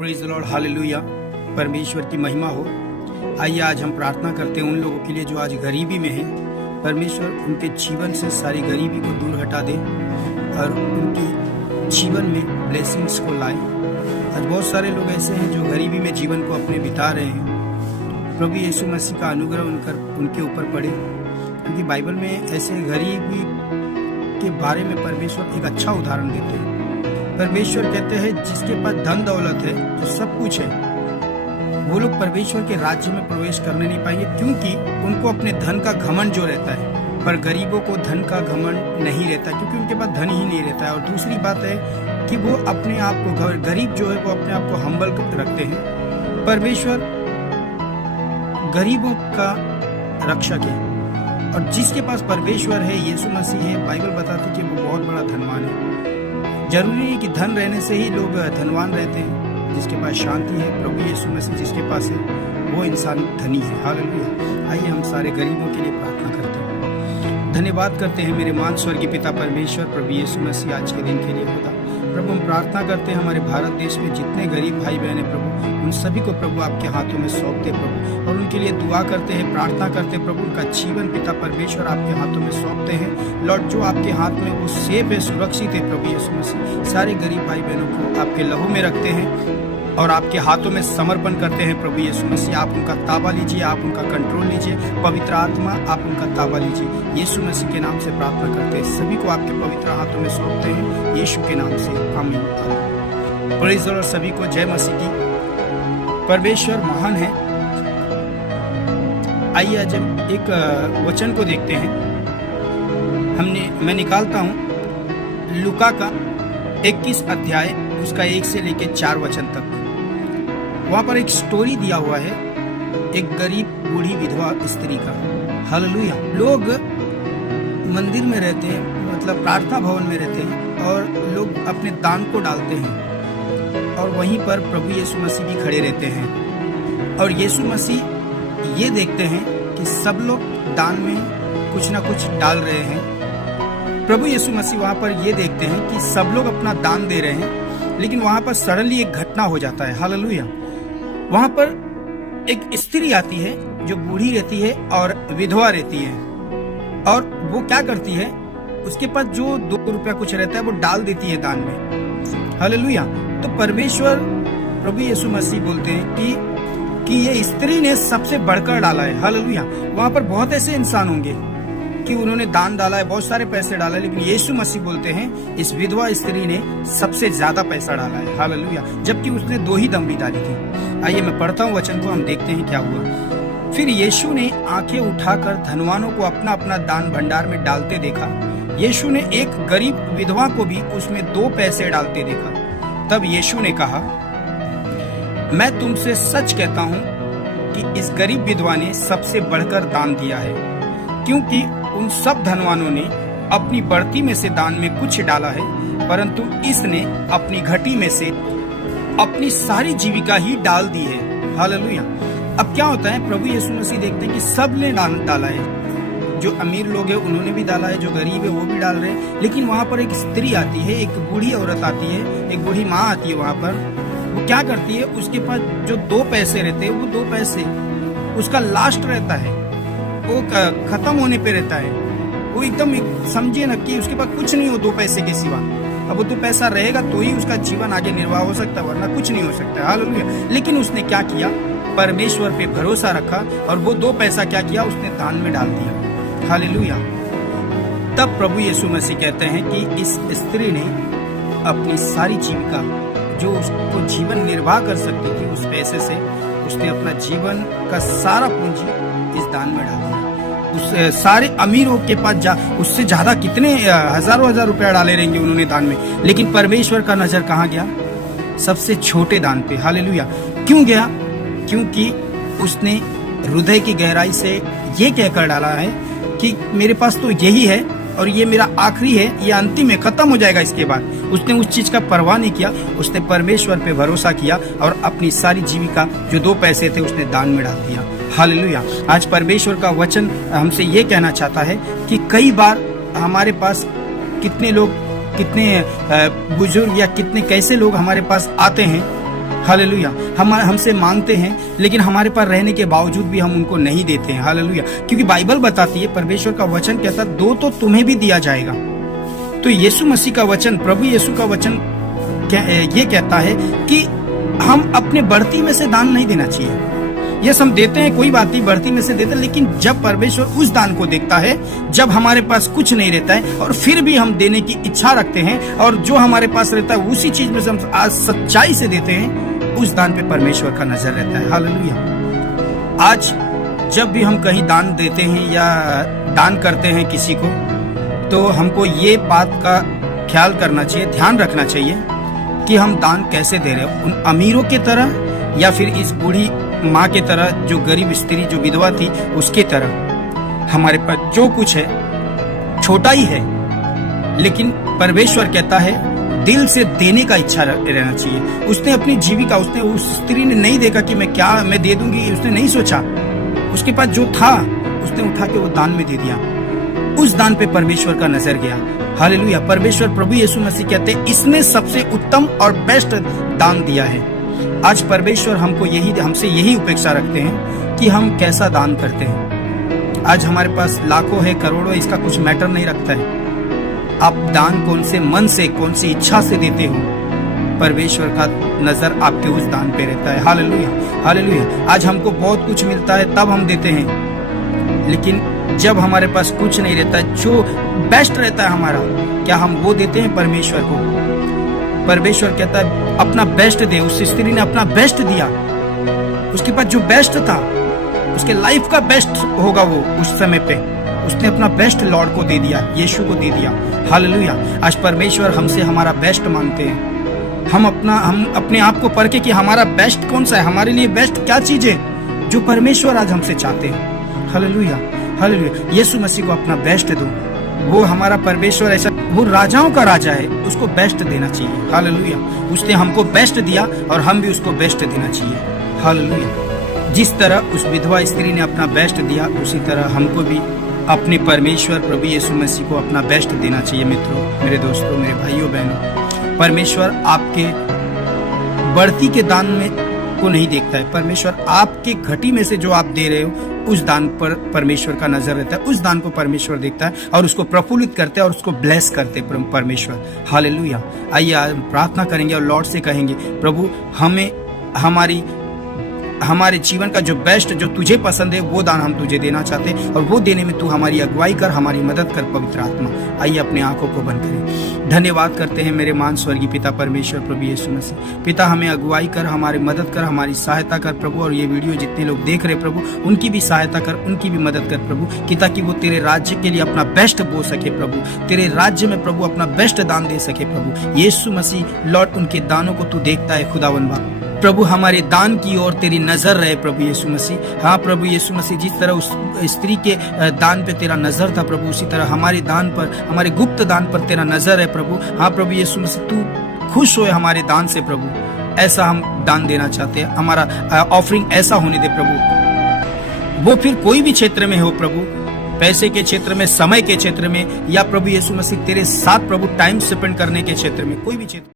Praise the Lord, hallelujah. परमेश्वर की महिमा हो। आइए आज हम प्रार्थना करते हैं उन लोगों के लिए जो आज गरीबी में हैं। परमेश्वर उनके जीवन से सारी गरीबी को दूर हटा दे और उनकी जीवन में ब्लेसिंग्स को लाए। आज बहुत सारे लोग ऐसे हैं जो गरीबी में जीवन को अपने बिता रहे हैं। प्रभु यीशु मसीह का अनुग्रह उनके ऊपर पड़े, क्योंकि बाइबल में ऐसे गरीबी के बारे में परमेश्वर एक अच्छा उदाहरण देते हैं। परमेश्वर कहते हैं जिसके पास धन दौलत है, जो सब कुछ है, वो लोग परमेश्वर के राज्य में प्रवेश करने नहीं पाएंगे, क्योंकि उनको अपने धन का घमंड जो रहता है। पर गरीबों को धन का घमंड नहीं रहता, क्योंकि उनके पास धन ही नहीं रहता है। और दूसरी बात है कि वो अपने आप को, गरीब जो है वो अपने आप को हम्बल रखते हैं। परमेश्वर गरीबों का रक्षक है, और जिसके पास परमेश्वर है, यीशु मसीह है, बाइबल बताती है कि वो बहुत बड़ा धनवान है। जरूरी नहीं कि धन रहने से ही लोग धनवान रहते हैं। जिसके पास शांति है, प्रभु यीशु मसीह जिसके पास है, वो इंसान धनी है। हालेलुया। आइए हम सारे गरीबों के लिए प्रार्थना करते हैं। धन्यवाद करते हैं मेरे महान स्वर्गीय पिता परमेश्वर, प्रभु यीशु मसीह आज के दिन के लिए खुदा। प्रभु हम प्रार्थना करते हैं हमारे भारत देश में जितने गरीब भाई बहन हैं प्रभु, उन सभी को प्रभु आपके हाथों में सौंपते प्रभु, और उनके लिए दुआ करते हैं, प्रार्थना करते हैं प्रभु। उनका जीवन पिता परमेश्वर आपके हाथों में सौंपते हैं। लॉर्ड, जो आपके हाथ में वो सेफ है, सुरक्षित है प्रभु यीशु मसीह। सारे गरीब भाई बहनों को आपके लहू में रखते हैं और आपके हाथों में समर्पण करते हैं प्रभु यीशु मसीह। आप उनका ताबा लीजिए, आप उनका कंट्रोल लीजिए। पवित्र आत्मा, आप उनका ताबा लीजिए। यीशु मसीह के नाम से प्रार्थना करते हैं, सभी को आपके पवित्र हाथों में सौंपते हैं, यीशु के नाम से, आमीन। Praise the Lord. सभी को जय मसीह की। परमेश्वर महान है। आइए आज हम एक वचन को देखते हैं। मैं निकालता हूँ लूका का 21 अध्याय, उसका 1 से लेकर 4 वचन तक। वहां पर एक स्टोरी दिया हुआ है, एक गरीब बूढ़ी विधवा स्त्री का। हालेलुया। लोग मंदिर में रहते हैं, मतलब प्रार्थना भवन में रहते हैं, और लोग अपने दान को डालते हैं, और वहीं पर प्रभु यीशु मसीह भी खड़े रहते हैं। और यीशु मसीह ये देखते हैं कि सब लोग दान में कुछ ना कुछ डाल रहे हैं। प्रभु यीशु मसीह वहां पर ये देखते हैं कि सब लोग अपना दान दे रहे हैं, लेकिन वहां पर सडनली एक घटना हो जाता है। हालेलुया। वहां पर एक स्त्री आती है जो बूढ़ी रहती है और विधवा रहती है, और वो क्या करती है, उसके पास जो 2 रुपया कुछ रहता है वो डाल देती है दान में। हालेलुया। तो परमेश्वर प्रभु यीशु मसीह बोलते हैं कि ये स्त्री ने सबसे बढ़कर डाला है। हालेलुया। वहां पर बहुत ऐसे इंसान होंगे कि उन्होंने दान डाला है, बहुत सारे पैसे डाला है, लेकिन यीशु मसीह बोलते हैं इस विधवा स्त्री ने सबसे ज्यादा पैसा डाला है। हालेलुया। जबकि उसने 2 ही दम भी डाली थी। आइए मैं पढ़ता हूँ वचन को, हम देखते हैं क्या हुआ। फिर यीशु ने आंखें उठाकर धनवानों को अपना अपना दान भंडार में डालते देखा। यीशु ने एक गरीब विधवा को भी उसमें 2 पैसे डालते देखा। तब यीशु ने कहा, मैं तुमसे सच कहता हूँ कि इस गरीब विधवा ने सबसे बढ़कर दान दिया है, क्योंकि उन सब धनवानों ने अपनी बढ़ती में से दान में कुछ डाला है, परंतु इसने अपनी घटी में से अपनी सारी जीविका ही डाल दी है। हालेलुया। अब क्या होता है, प्रभु यीशु मसीह देखते हैं कि सब ने दान डाला है। जो अमीर लोग हैं उन्होंने भी डाला है, जो गरीब है वो भी डाल रहे हैं, लेकिन वहां पर एक स्त्री आती है, एक बूढ़ी औरत आती है, एक बूढ़ी माँ आती है। वहां पर वो क्या करती है, उसके पास जो 2 पैसे रहते हैं, वो 2 पैसे उसका लास्ट रहता है, वो खत्म होने पे रहता है। वो एकदम समझिए ना कि उसके पास कुछ नहीं हो 2 पैसे के सिवा। अब वो 2 पैसा रहेगा तो ही उसका जीवन आगे निर्वाह हो सकता है, वरना कुछ नहीं हो सकता। हालेलुया। लेकिन उसने क्या किया, परमेश्वर पे भरोसा रखा, और वो 2 पैसा क्या किया, उसने दान में डाल दिया। हालेलुया। तब प्रभु यीशु मसीह कहते हैं कि इस स्त्री ने अपनी सारी जीविका, जो उसको जीवन निर्वाह कर सकती थी, उस पैसे से उसने अपना जीवन का सारा पूंजी इस दान में डाल दिया। उस सारे अमीरों के पास उससे ज्यादा कितने हजारों हजार रुपया डाले रहेंगे उन्होंने दान में, लेकिन परमेश्वर का नजर कहाँ गया, सबसे छोटे दान पे। हालेलुया। क्यों गया, क्योंकि उसने हृदय की गहराई से ये कहकर डाला है कि मेरे पास तो यही है, और ये मेरा आखिरी है, ये अंतिम है, खत्म हो जाएगा इसके बाद। उसने उस चीज का परवाह नहीं किया, उसने परमेश्वर पे भरोसा किया, और अपनी सारी जीविका जो 2 पैसे थे उसने दान में डाल दिया। हालेलुया। आज परमेश्वर का वचन हमसे ये कहना चाहता है कि कई बार हमारे पास कितने लोग, कितने बुजुर्ग या कितने कैसे लोग हमारे पास आते हैं हालेलुया। हम हमसे मांगते हैं लेकिन हमारे पास रहने के बावजूद भी हम उनको नहीं देते हैं। हालेलुया। क्योंकि बाइबल बताती है, परमेश्वर का वचन कहता है, दो तो तुम्हें भी दिया जाएगा। तो यीशु मसीह का वचन, प्रभु यीशु का वचन ये कहता है कि हम अपने बढ़ती में से दान नहीं देना चाहिए। यस, हम देते हैं, कोई बात नहीं, बढ़ती में से देते हैं, लेकिन जब परमेश्वर उस दान को देखता है जब हमारे पास कुछ नहीं रहता है और फिर भी हम देने की इच्छा रखते हैं और जो हमारे पास रहता है उसी चीज में से हम आज सच्चाई से देते हैं, उस दान पे परमेश्वर का नजर रहता है। हालेलुया। आज जब भी हम कहीं दान देते हैं या दान करते हैं किसी को, तो हमको ये बात का ख्याल करना चाहिए, ध्यान रखना चाहिए कि हम दान कैसे दे रहे हैं। उन अमीरों की तरह या फिर इस बूढ़ी माँ की तरह, जो गरीब स्त्री, जो विधवा थी, उसकी तरह। हमारे पास जो कुछ है छोटा ही है, लेकिन परमेश्वर कहता है दिल से देने का इच्छा रहना चाहिए। उसने अपनी जीविका, उसने उस स्त्री ने नहीं देखा कि मैं दे दूंगी, उसने नहीं सोचा। उसके पास जो था उसने उठा के वो दान में दे दिया। उस दान पे परमेश्वर का नजर गया। हालेलुया। परमेश्वर प्रभु यीशु मसीह कहते हैं, इसने सबसे उत्तम और बेस्ट दान दिया है। आज परमेश्वर हमसे यही अपेक्षा रखते हैं कि हम कैसा दान करते हैं। आज हमारे पास लाखों है, करोड़ों, इसका कुछ मैटर नहीं रखता है। आप दान कौन से मन से, कौन सी इच्छा से देते हो, परमेश्वर का नजर आपके उस दान पे रहता है। हालेलुया। हालेलुया। आज हमको बहुत कुछ मिलता है तब हम देते हैं, लेकिन जब हमारे पास कुछ नहीं रहता, जो बेस्ट रहता है हमारा, क्या हम वो देते हैं परमेश्वर को? परमेश्वर कहता है अपना बेस्ट दे। उस स्त्री ने अपना बेस्ट दिया। उसके पास जो बेस्ट था, उसके लाइफ का बेस्ट होगा वो उस समय पे, उसने अपना बेस्ट लॉर्ड को दे दिया, यीशु को दे दिया। हालेलुया। आज परमेश्वर हमसे हमारा बेस्ट मांगते हैं। हम अपने आप को परखे कि हमारा बेस्ट कौन सा है, हमारे लिए बेस्ट क्या चीज है जो परमेश्वर आज हमसे चाहते हैं। हालेलुया। हालेलुया। यीशु मसीह को अपना बेस्ट दो। वो हमारा परमेश्वर ऐसा, वो राजाओं का राजा है, उसको बेस्ट देना चाहिए। हालेलुया। उसने हमको बेस्ट दिया और हम भी उसको बेस्ट देना चाहिए। हालेलुया। जिस तरह उस विधवा स्त्री ने अपना बेस्ट दिया, उसी तरह हमको भी अपने परमेश्वर प्रभु यीशु मसीह को अपना बेस्ट देना चाहिए। मित्रों, मेरे दोस्तों, मेरे भाइयों बहनों, परमेश्वर आपके बढ़ती के दान में को नहीं देखता है। परमेश्वर आपके घटी में से जो आप दे रहे हो, उस दान पर परमेश्वर का नजर रहता है। उस दान को परमेश्वर देखता है और उसको प्रफुल्लित करते हैं और उसको ब्लेस करते हैं परमेश्वर। हालेलुया। आइए आज प्रार्थना करेंगे और लॉर्ड से कहेंगे, प्रभु हमें हमारे जीवन का जो बेस्ट, जो तुझे पसंद है, वो दान हम तुझे देना चाहते हैं और वो देने में तू हमारी अगुवाई कर, हमारी मदद कर पवित्र आत्मा। आइए अपने आंखों को बंद करें। धन्यवाद करते हैं मेरे महान स्वर्गीय पिता परमेश्वर प्रभु यीशु मसीह। पिता, हमें अगुवाई कर, हमारी मदद कर, हमारी सहायता कर प्रभु। और ये वीडियो जितने लोग देख रहे प्रभु, उनकी भी सहायता कर, उनकी भी मदद कर प्रभु, कि ताकि वो तेरे राज्य के लिए अपना बेस्ट बो सके प्रभु, तेरे राज्य में प्रभु अपना बेस्ट दान दे सके प्रभु यीशु मसीह। लॉर्ड, उनके दानों को तू देखता है खुदावंद प्रभु, हमारे दान की ओर तेरी नजर रहे प्रभु यीशु मसीह। हाँ प्रभु यीशु मसीह, जिस तरह उस स्त्री के दान पे तेरा नजर था प्रभु, उसी तरह हमारे दान पर, हमारे गुप्त दान पर तेरा नजर है प्रभु। हाँ प्रभु यीशु मसीह, तू खुश होए हमारे दान से प्रभु। ऐसा हम दान देना चाहते हैं, हमारा ऑफरिंग ऐसा होने दे प्रभु। वो फिर कोई भी क्षेत्र में हो प्रभु, पैसे के क्षेत्र में, समय के क्षेत्र में, या प्रभु यीशु मसीह तेरे साथ प्रभु टाइम स्पेंड करने के क्षेत्र में, कोई भी क्षेत्र